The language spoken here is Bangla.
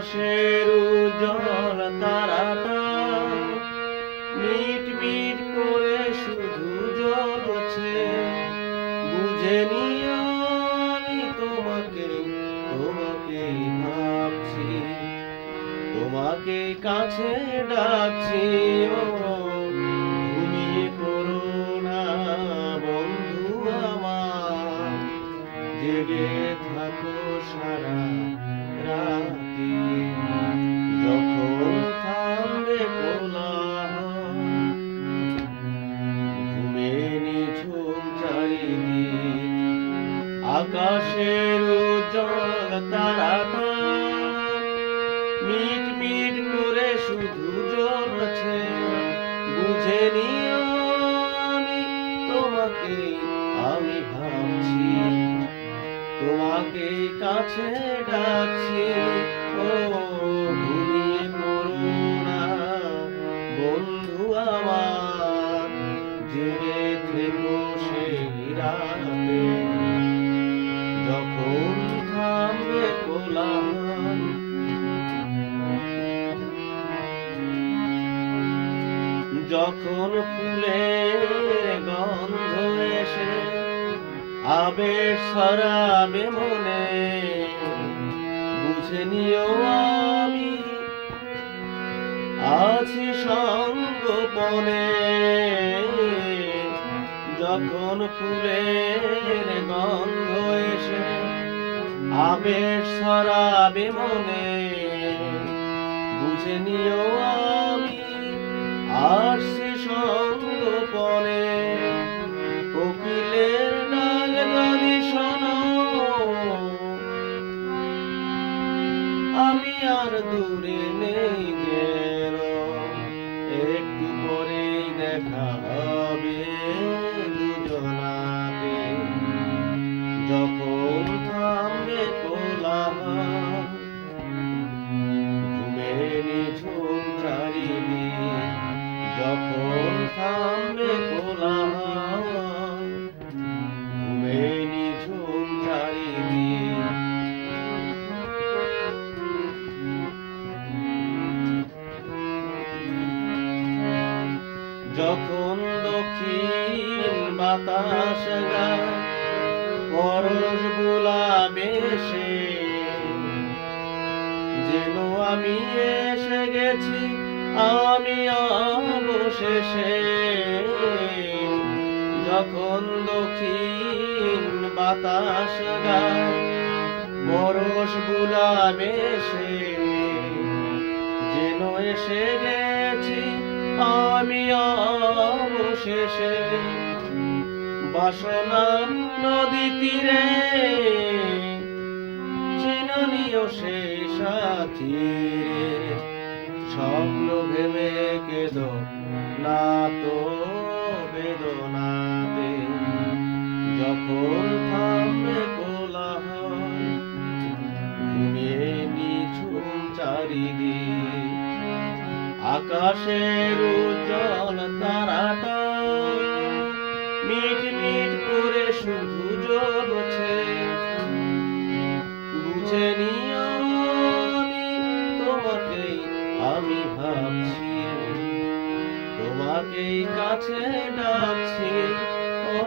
আকাশের উজ্জ্বল তারাটা মিট মিট করে শুধু জ্বলছে। বুঝে নিও আমি তোমাকে ভাবছি, তোমাকে কাছে ডাকছি। ও ঘুমিয়ে পড়ো না বন্ধু আমার, জেগে থাকো সারা রাতি। যখন থামবে কোলাহল, ঘুমে নিঝুম চারিদিক, আকাশের উজ্জ্বল তারাটা মিট মিট করে শুধু জ্বলছে। বুঝে নিও আমি ভাবছি, তোমাকে কাছে ডাকছি। ও ঘুমিয়ে পড়ো না বন্ধু আমার, জেগে থেকো সেই রাতে। যখন থামবে কোলাহল, যখন ফুলের গন্ধ এসে আবেশ ছড়াবে মনে, বুঝে নিও আমি আছি সঙ্গোপনে। যখন ফুলের গন্ধ এসে আবেশ ছড়াবে মনে, বুঝে নিও আমি আসছি সঙ্গোপনে। কোকিলের ডাক যদি শোনো, আমি আর দূরে নেই যেন, একটু পরেই দেখা হবে দুজনাতে। যখন থামবে কোলাহল, ঘুমে নিঝুম চারিদিক, যখন থামবে কোলাহল, ঘুমে নিঝুম চারিদিক। যখন দক্ষিণ বাতাস গায় পরশ বুলাবে সে, যেন আমি এসে গেছি আমি অবশেষে। যখন দক্ষিণ বাতাস গায় পরশ বুলাবে সে, যেন এসে গেছি আমি অবশেষে। বাসনা নদী তীরে চিননীয় সেই সাথী রে, স্বপ্ন ভেবে কেঁদো না তো বেদনাতে। যখন থামবে কোলাহল, ঘুমিয়ে নিঝুম চারিদিক, আকাশের উজ্জ্বল তারাটা মিট মিট করে শুধু জ্বলছে। বুঝে নিও আমি ভাবছি, তোমাকে কাছে ডাকছি। ও